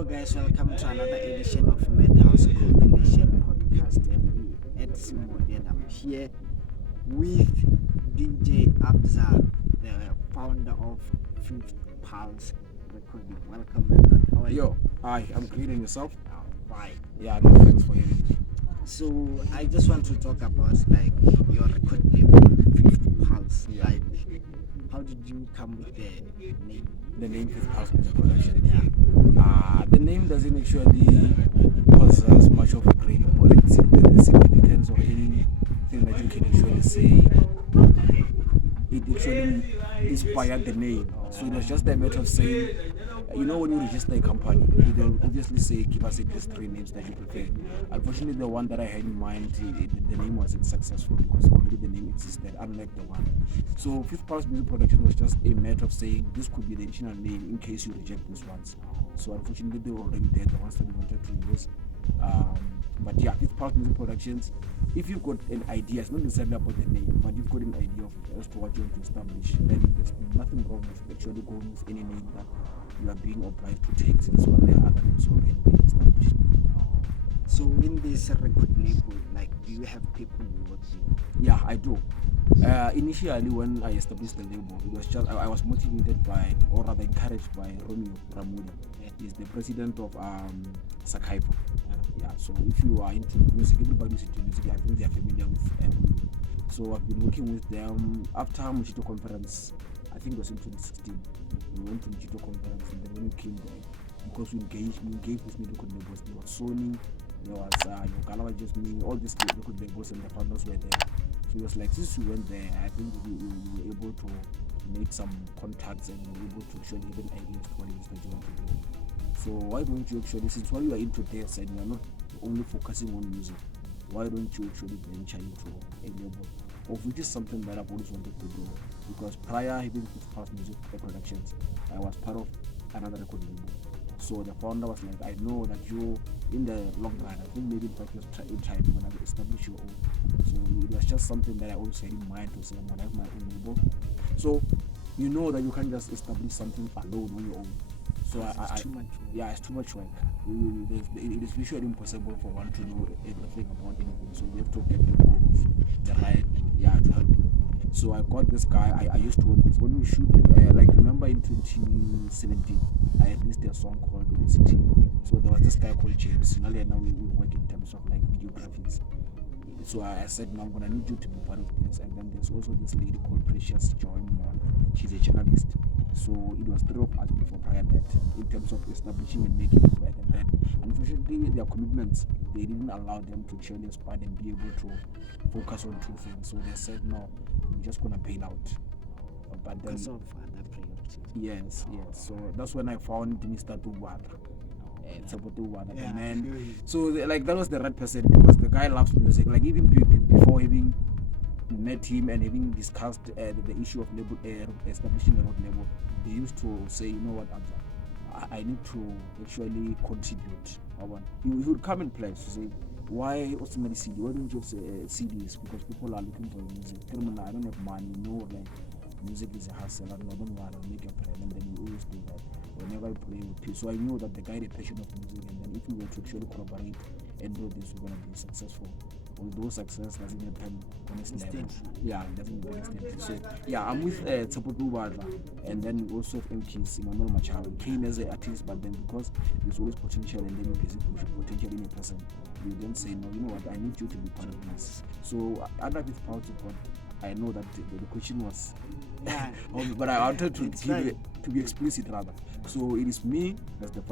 Hello, guys. Welcome to another edition of Madhouse Compilation Podcast. And at Simon, and I'm here with DJ Abza, the founder of Fifth Pulse Recording. Welcome, my brother. How are you? Yo, hi, I'm great, and yourself? Fine. Yeah, no, thanks for having me. So I just want to talk about like your record label, Fifth Pulse. Yeah. Like, how did you come with the name? The name Fifth Pulse Music Production. Yeah. The name doesn't actually possess much of a great the significance of anything that you can actually say. It actually inspired the name. So it was just a matter of saying, when you register a company, they'll obviously say, give us at least 3 names that you prefer. Unfortunately, the one that I had in mind, the name wasn't successful because already the name existed, unlike the one. So Fifth Pulse Music Production was just a matter of saying, this could be the additional name in case you reject these ones. So unfortunately, they were already there, the ones that we wanted to use. But yeah, Fifth Pulse Music Productions, if you've got an idea, it's not necessarily about the name, but you've got an idea of as to what you want to establish, then there's nothing wrong with actually going with any name that you are being obliged to take, since there are other names already being established. So in this record label, like, do you have people you work with? Yeah, I do. Initially, when I established the label, it was just I was motivated by, or rather encouraged by Romeo Ramudi. He's the president of Sakaifa. Yeah, so if you are into music, everybody who's into music, I think they are familiar with Romeo. So I've been working with them after Mojito conference. I think it was in 2016. We went to Mojito conference, and then when we came there, because we engaged with medical labels, there was Sony, there was Yogala, just me, all these medical labels, and the founders were there. So it was like, since we went there, I think we were able to make some contacts and we were able to actually even ideas to what it is that you want to do. So why don't you actually, since while you are into this and you are not only focusing on music, why don't you actually venture into a label, of which is something that I've always wanted to do? Because prior having Fifth Pulse Music Productions, I was part of another record label. So the founder was like, I know that you, in the long run, I think maybe in 5 years in time, you're going to establish your own. So it was just something that I always had in mind to say, I'm going to have my own label. So you know that you can't just establish something alone on your own. So it's too much work. Yeah, it's too much work. It is visually impossible for one to know everything about anything. So you have to get the right, to help you. So I got this guy I used to work with. When we shoot, remember in 2017, I had listed a song called City. So there was this guy called James. Now we work in terms of like videographies. So I said, no, I'm gonna need you to be part of this. And then there's also this lady called Precious Joy Mon. She's a journalist. So it was 3 of us before prior that, in terms of establishing and making it work. And then unfortunately their commitments, they didn't allow them to actually aspire and be able to focus on 2 things. So they said, no, we're just gonna bail out. But then, Because of other priorities. yes. So that's when I found Mr. Tuwata. Yeah. And then, so that was the right person, because the guy loves music. Like even before having met him and having discussed the issue of label, establishing a road label, they used to say, you know what, Abza, I need to actually contribute. He would come in place to say, why ultimately CD? Why don't you have CDs? Because people are looking for music. I don't have money. Like music is a hustle. I don't want to make a plan, and then you always do that. Whenever I play with people, so I knew that the guy had a passion of music, and then if we were to actually collaborate and do this, we're gonna be successful. Although success doesn't happen honestly. Yeah, it doesn't happen instantly. So yeah, I'm with Tsapoto Wadla, and then we also have MKs, Emmanuel Machado. Came as an artist, but then because there's always potential, and then you perceive potential in a person, you then say, no, you know what, I need you to be part of this. So under Fifth Pulse, I know that the question was, but I wanted to be explicit rather. So it is me as the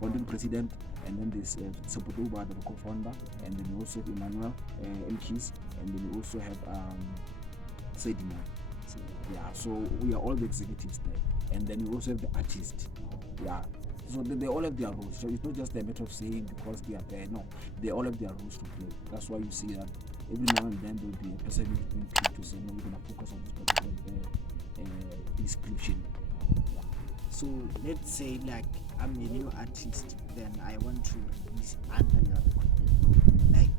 founding president, and then there's Tsapoto Wadla, the co-founder, and then we also have Emmanuel MKs, and then we also have Sedina. Yeah, so we are all the executives there, and then we also have the artist. Yeah. So they all have their roles. So it's not just a matter of saying because they are there. No, they all have their roles to play. That's why you see that every now and then there will be a person who's being picked to say, no, we're going to focus on this particular description. Yeah. So let's say like I'm a new artist, then I want to release under your record label. Like,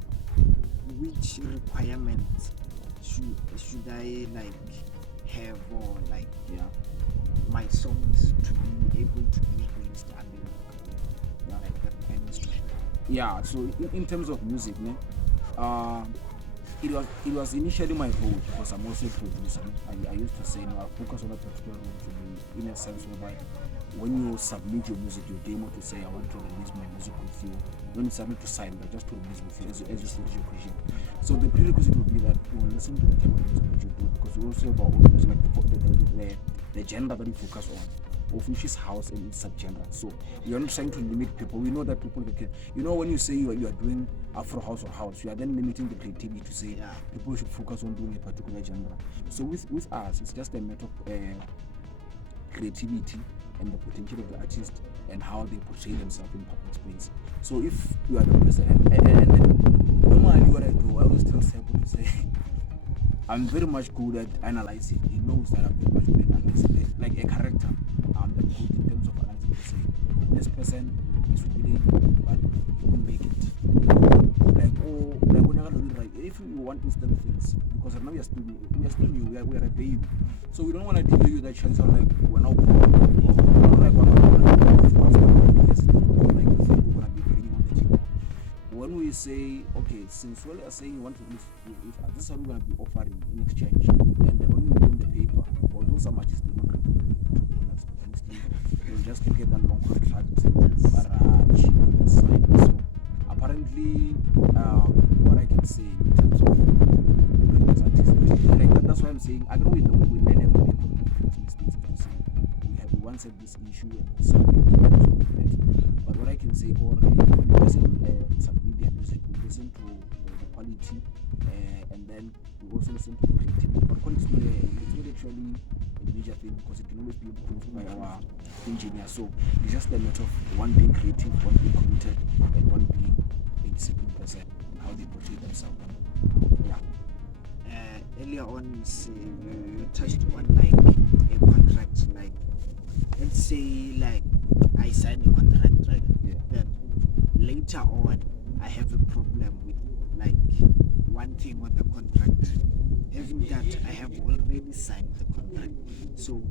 which requirements should I like have, or like my songs to be able to be released under your record label? Yeah, so in terms of music, it was initially my role because I'm also a producer. I used to say, I focus on a particular role to be in a sense whereby when you submit your music, your demo to say I want to release my music with you, you don't necessarily to sign, but just to release with you as you stage your creation. So the prerequisite would be that you will listen to the type of music that you do, because you also have always like the genre that you focus on, of which is house and its subgenre. So you're not trying to limit people. We know that people can, when you say you are doing Afro house or house, you are then limiting the creativity to say people should focus on doing a particular genre. So with us, it's just a matter of creativity and the potential of the artist and how they portray themselves in public space. So if you are the person, and normally what I do, I always tell people to say, I'm very much good at analyzing. He knows that I'm very much good at analyzing it. Like a character. I'm that good in terms of analyzing to say, this person is willing, but he won't make it. Like when I do it, if you want instant things, because now we are still new, we are a baby. So we don't want to delay you that chance of like, we're not grown. Like, we're not when we say, okay, since we are saying you want to release with us, this is what we're going to be offering in exchange. And then when we do the paper, although some artists they don't honestly, you'll just get that long contract, So apparently, what I can say in terms of the previous artists, like that's why I'm saying, I don't know we learn everything from the previous mistakes. We once had this issue and this but what I can say, when you listen submit their music, we listen to the quality, and then we also listen to the creativity. But quality is not actually a major thing, because it can always be improved by our engineer. So it's just a matter of one being creative, one being committed, and one being a disciplined person and how they portray themselves. Yeah. Earlier on, you touched on like a contract, like let's say like I sign a contract, right? Yeah. Then later on I have a problem with like one thing on the contract. Having that, I have already signed the contract. So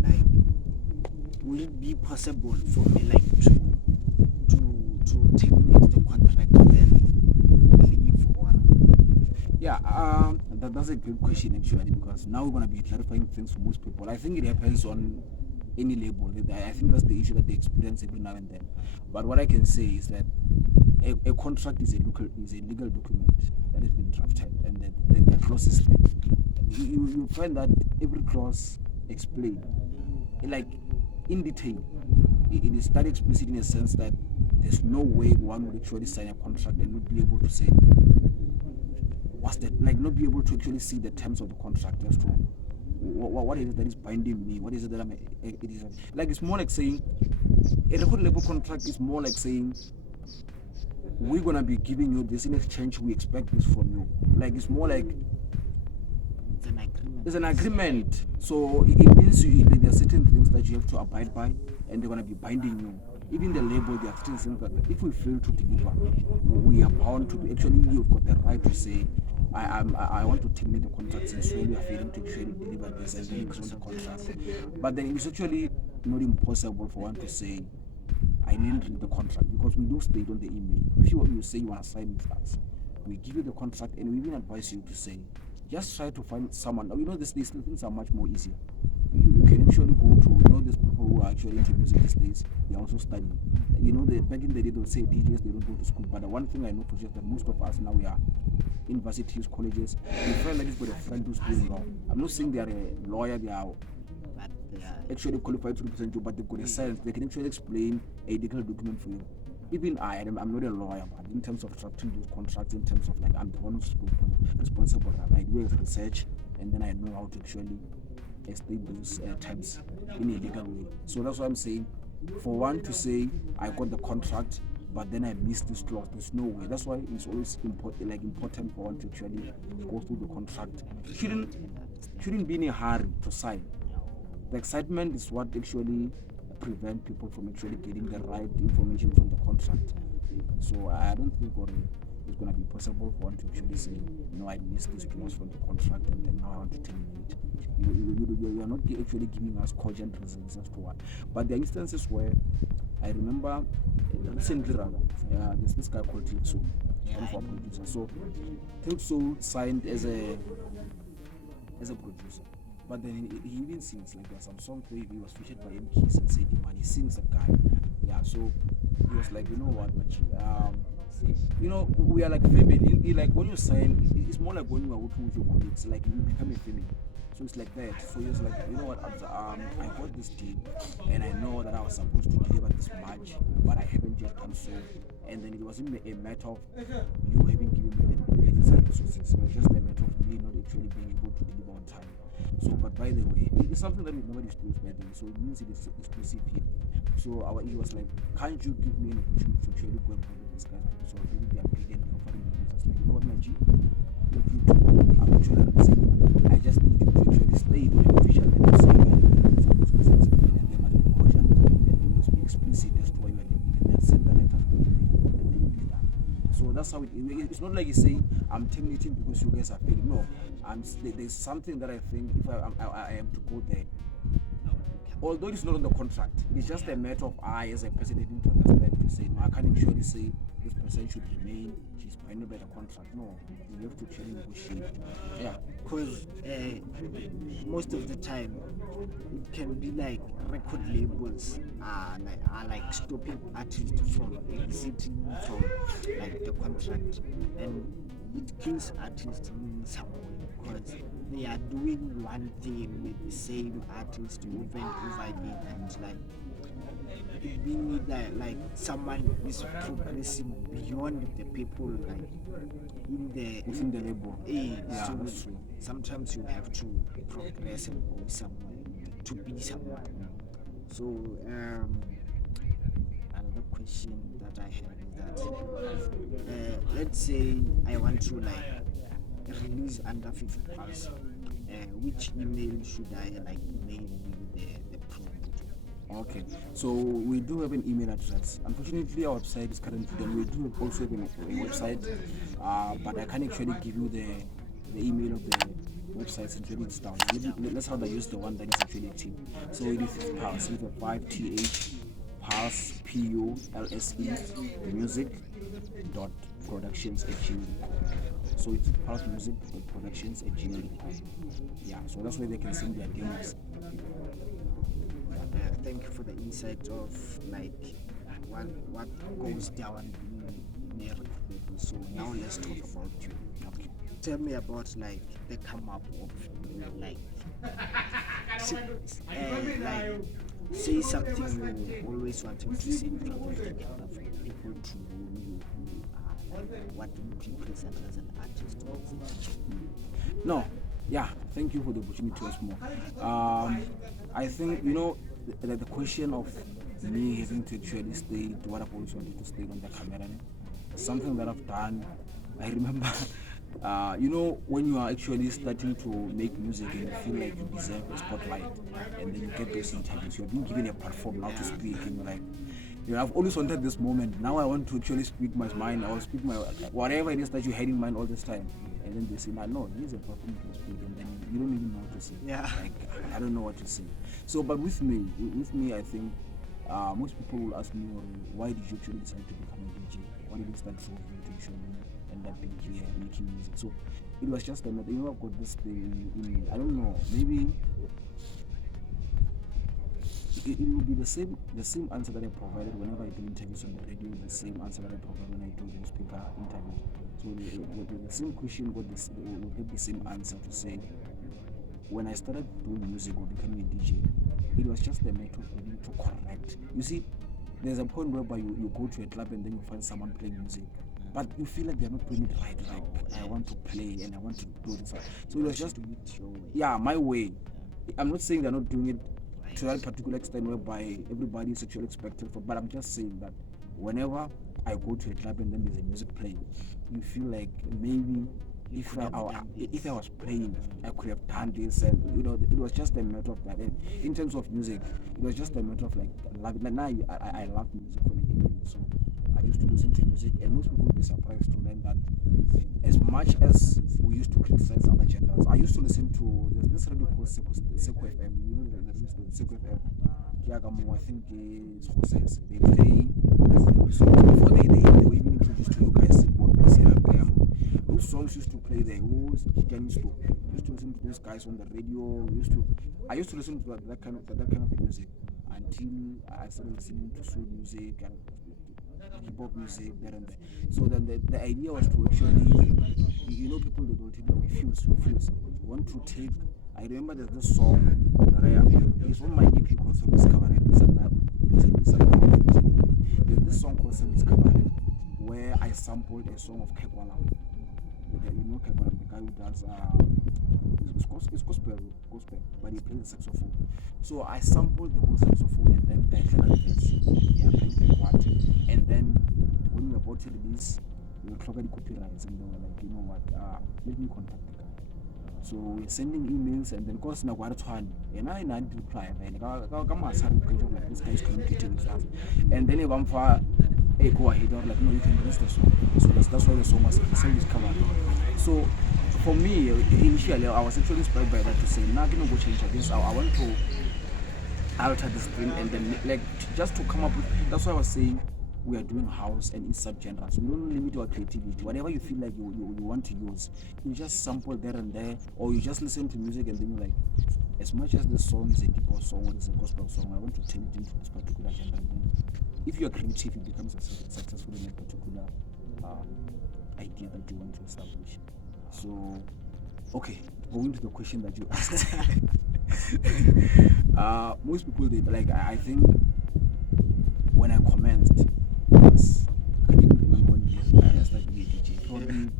like, will it be possible for me like to terminate the contract and then leave, or? Yeah, that's a good question actually, because now we're gonna be clarifying things for most people. I think it happens on any label. I think that's the issue that they experience every now and then. But what I can say is that a contract is a legal document that has been drafted, and the clauses there. You find that every clause explained, like in detail. It is that explicit in a sense that there's no way one would actually sign a contract and not be able to say what's that, like not be able to actually see the terms of the contract as to what is it that is binding me, what is it that it is like. It's more like saying a record label contract is more like saying we're gonna be giving you this in exchange, we expect this from you. Like it's more like it's an agreement. So it means there are certain things that you have to abide by, and they're gonna be binding you. Even the label, there are certain things that if we fail to deliver, we are bound to be. Actually, you've got the right to say, I want to terminate the contract since we are failing to actually deliver this, and then it's on the contract. But then it's actually not impossible for one to say, I didn't read the contract, because we do state on the email. If you say you want to sign with us, we give you the contract, and we even advise you to say, just try to find someone. These things are much more easier. You can actually go to, these people who are actually into music these days, they are also studying. Back in the day, they would say DJs, they don't go to school. But the one thing I know for sure is that most of us now, we are universities, colleges. We find that you've got a friend who's doing law. I'm not saying they are a lawyer, they are actually qualified to represent you, but they've got a science. They can actually explain a legal document for you. Even I'm not a lawyer, but in terms of drafting those contracts, in terms of like, I'm the one who's responsible. I do research, and then I know how to actually state those terms in a legal way. So that's what I'm saying. For one to say, I got the contract, but then I missed this clause, there's no way. That's why it's always important for one to actually go through the contract. Shouldn't be in a hurry to sign. The excitement is what actually prevent people from actually getting the right information from the contract. So I don't think it's going to be possible for one to actually say, no, I missed this clause from the contract and then now I want to terminate. You are not actually giving us cogent reasons as to why. But there are instances where I remember recently rather, there's this guy called Tilk Soul, one of our producers. So Tilk Soul signed as a producer. But then he even sings, like there's some songs where he was featured by MKs and Sadie Man. He sings a guy. Yeah, so he was like, you know what, Machi, we are like family. Like when you sign, it's more like when you are working with your colleagues, like you become a family. So it's like that. So he was like, you know what, Abza, I got this deal and I know that I was supposed to deliver this much, but I haven't yet done so. And then it wasn't a matter of you having given me the design resources. It was just a matter of me not actually being able to deliver on time. So, but by the way, it's something that we never disclosed by the way, so it means it is exclusive here. So he was like, can't you give me an opportunity to actually go and work with this guy? So maybe they are paid and they're offering me this. Like, you know what, my G? Look, you do, I'm actually listening. I just need you to actually stay with the official and say you are living in some reasons, and they must be cautioned and they must be explicit as to why you are living, and then send the letters to me, and then it is done. So that's how it's not like you say I'm terminating because you guys are failing. No, there's something that I think if I am to go there, although it's not on the contract, it's just a matter of I as a person needing to understand to say no, I can't actually say this person should remain, she's bound by the contract. No, you have to actually negotiate. Yeah, because most of the time it can be like record labels are like stopping artists from exiting from like the contract, and it kills artists in some way because they are doing one thing with the same artist over and over again, and like we need like someone is progressing beyond the people like within the label. Yeah, so that's true. Sometimes you have to progress and go somewhere to be someone. So another question that I have is that let's say I want to like release under 50 pulse. Which email should I like mail you the promo? Okay, so we do have an email address. Unfortunately, our website is currently done. We do also have a website, but I can't actually give you the email of the website until it's down. Let's how they use the one that is actually active. So it is Pulse with a 5th Pulse PULSE music dot productions at gmail.com. So it's Pulse music dot productions at gmail.com. Yeah, so that's where they can send their demos. Thank you for the insight of like what goes down in a record label. So now let's talk about you. Okay. Tell me about like the come up of like say something you always wanted to say in front of the camera for people to know you, what you represent as an artist. No, yeah, thank you for the opportunity once more. I think the question of me having to actually state what I've always wanted to state on the camera, something that I've done. I remember, when you are actually starting to make music and you feel like you deserve a spotlight, and then you get those interviews, you're being given a platform now to speak, and you're like, I've always wanted this moment. Now I want to actually speak my mind, or speak my whatever it is that you had in mind all this time. And then they say, no, here's a platform to speak, and then you don't even know what to say. Yeah. Like, I don't know what to say. So, but with me, I think most people will ask me, why did you actually decide to become a DJ? Why did you start drove you to actually end up being here and making music? So it was just a matter, I've got this thing in me. I don't know, maybe it will be the same answer that I provided whenever I do interviews on the radio, the same answer that I provide when I do newspaper interviews. So the same question will get the same answer to say, when I started doing music or becoming a DJ, it was just a matter of needing to correct. You see, there's a point whereby you go to a club and then you find someone playing music, but you feel like they're not doing it right. Like, I want to play and I want to do this. So it was just my way. I'm not saying they're not doing it to that particular extent whereby everybody is actually expected for, but I'm just saying that whenever I go to a club and then there's a music playing, you feel like maybe if I was playing, I could have done this, and it was just a matter of that. And in terms of music, it was just a matter of like love it. Like now I love music from the beginning, so I used to listen to music, and most people would be surprised to learn that as much as we used to criticize other genres, I used to listen to there's this radio called Seco FM. The Seco FM. I think it's horses. They play songs before they were even introduced to you guys. Those songs used to play there. Used to listen to those guys on the radio. I used to listen to that kind of music until I started listening to soul music and hip hop music there and there. So then the idea was to actually, people that don't take that we fuse. We want to take. I remember there's this song that it's on my EP called Service Cabaret. There's this song called Service Cabaret where I sampled a song of Kekwala. Kekwala, the guy who does it's gospel, but he plays the saxophone. So I sampled the whole saxophone and then and then when we were about to release, we were clocking the copyrights and they were like, you know what, let me contact the guy. So we're sending emails and then course na and I didn't reply like this guy is communicating with us. And then hey, go ahead, or like no, you can release the song. So that's why the song was covered. So for me, initially I was actually inspired by that to say, nah, go change this. I want to alter this thing and then like just to come up with. That's why I was saying we are doing house and its subgenres. We don't limit our creativity. Whatever you feel like you want to use, you just sample there and there, or you just listen to music and then you're like, as much as this song is a deeper song or it's a gospel song, I want to turn it into this particular genre. And then if you are creative, it becomes successful in a particular idea that you want to establish. So, okay, going to the question that you asked. Most people, I think when I commenced, I can't even remember when I started being a DJ. Probably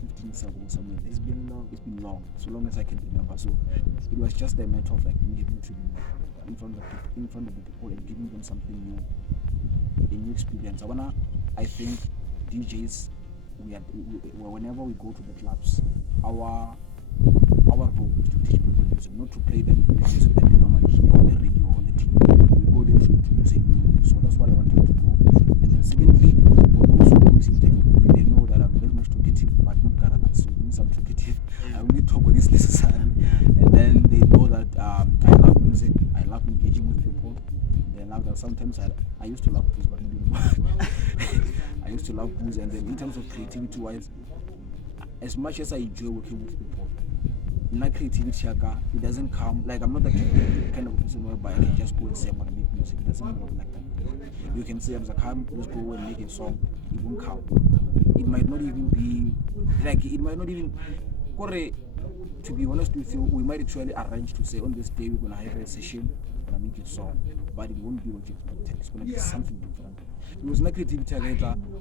15 years ago, somewhere there. It's been long, so long as I can remember. So it was just a matter of like being able to be in front of the people and giving them something new, a new experience. I think DJs, whenever we go to the clubs, our role is to teach people music, not to play them the music that they normally hear on the radio or on the TV. We go there to music. So that's what I wanted to do. And then secondly, for those who always interact with me, they know that I'm very much talkative, but not garage. So means I'm talkative. I only talk when it's necessary. And then they know that I love music. I love engaging with people. They love that sometimes I used to love booze, but not anymore. I used to love booze, and then in terms of creativity wise, as much as I enjoy working with people, my creativity, it doesn't come, like I'm not the kind of person whereby I can just go and say I'm going to make music. It doesn't work like that. You can say, Abza, let's go and make a song. It won't come. It might not even be, to be honest with you, we might actually arrange to say on this day we're going to have a session, we're going to make a song, but it won't be what you expected. It's going to be something different. Because my creativity,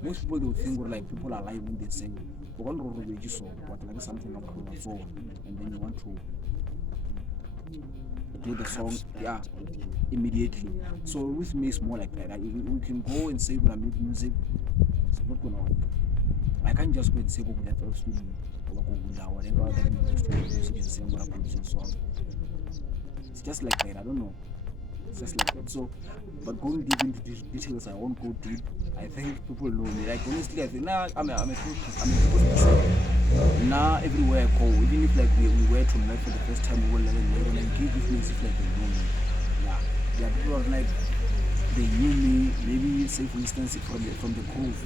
most people will think like people are lying when they say, we're going to do a song, but like something I'm going to forward, and then you want to do the song, immediately. So with me, it's more like that. We can go and say we're going to make music, it's not going to work. I can't just go and say, go to the first studio, or go to whatever that we used to music and say, I'm going to produce a song. It's just like that, I don't know. It's just like that. So, but going deep into details, I won't go deep. I think people know me. Like honestly, I think I'm a now everywhere I go, even if like we were to meet for the first time, we were like give me as if like they know me. Yeah, people are like they knew me. Maybe say for instance from the Cove,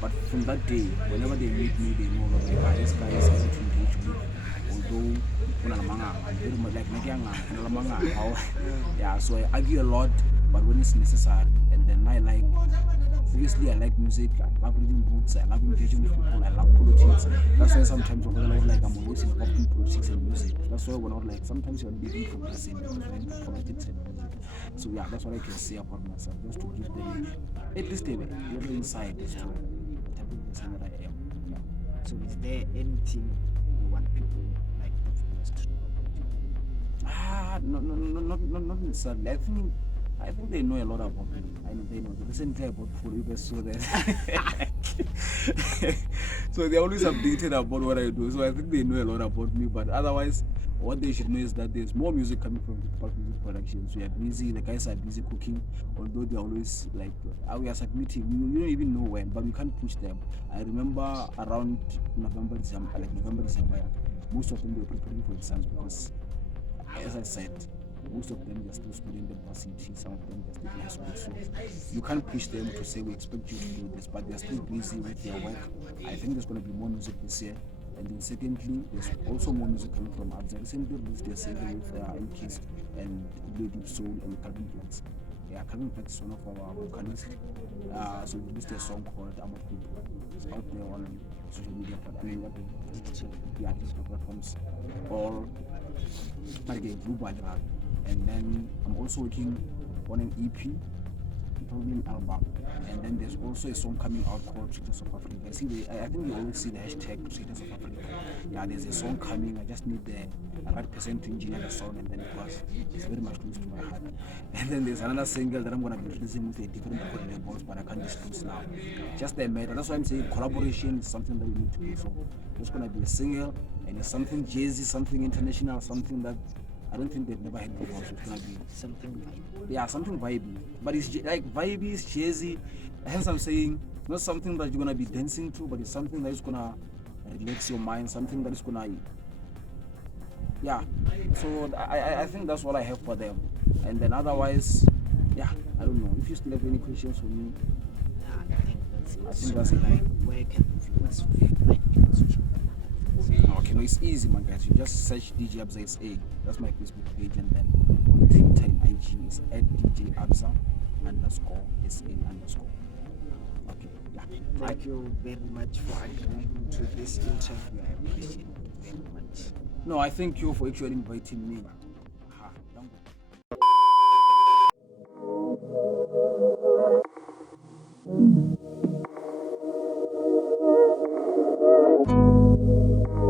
but from that day, whenever they meet me, they know like this guy is easy to engage with. Although very much like yeah, so I argue a lot, but when it's necessary, and then obviously I like music, I love reading books, I love engaging with people, I love politics. That's why sometimes when I'm like I'm always involved in politics and music. That's why we're not like sometimes you're living from the same because we're into politics and music. So yeah, that's what I can say about myself, just to give them at least a little insight as to the type of person that I am. Yeah. So is there anything you want people like the viewers to know? Not necessarily. I think they know a lot about me. I know they know. Recently I bought food, so that so they're always updated about what I do. So I think they know a lot about me. But otherwise, what they should know is that there's more music coming from Pulse Music Productions. We are busy. The guys are busy cooking. Although they're always like, we are submitting. You don't even know when, but we can't push them. I remember around November, December, most of them they were preparing for exams because, as I said, Most of them, they're still studying the varsity, some of them, they're still in high school. So you can't push them to say, we expect you to do this, but they're still busy with their work. I think there's going to be more music this year. And then secondly, there's also more music coming from Abza. Recently released their single with MKs and Deep Soul and Calvin Platts. Yeah, Calvin Platts is one of our vocalists. So we released a song called I'm of People. It's out there on social media, but I mean, digital platforms. All again, global. And then I'm also working on an EP, probably an album. And then there's also a song coming out called Treaters of Africa. I think they always see the hashtag Treaters of Africa. Yeah, there's a song coming. I just need the right person to engineer the song, and then it's very much close to my heart. And then there's another single that I'm gonna be releasing with a different record labels, but I can't disclose now. Just the matter. That's why I'm saying collaboration is something that we need to do. So there's gonna be a single, and it's something jazzy, something international, something that I don't think they've never had before. So it's gonna be something vibey. Yeah, something vibey. But it's like vibey, it's jazzy. Hence I'm saying not something that you're gonna be dancing to, but it's something that is gonna relax your mind, something that is gonna So I think that's what I have for them. And then otherwise, I don't know. If you still have any questions for me. I think that's it. Like, where can viewers find you on social media? Okay, no, it's easy, man, guys. You just search DJ Abza SA. That's my Facebook page, and then on Twitter and IG is @DJ Abza _SA_. Okay, yeah. Thank you very much for agreeing to this interview. I appreciate it very much. No, I thank you for actually inviting me. Thank you.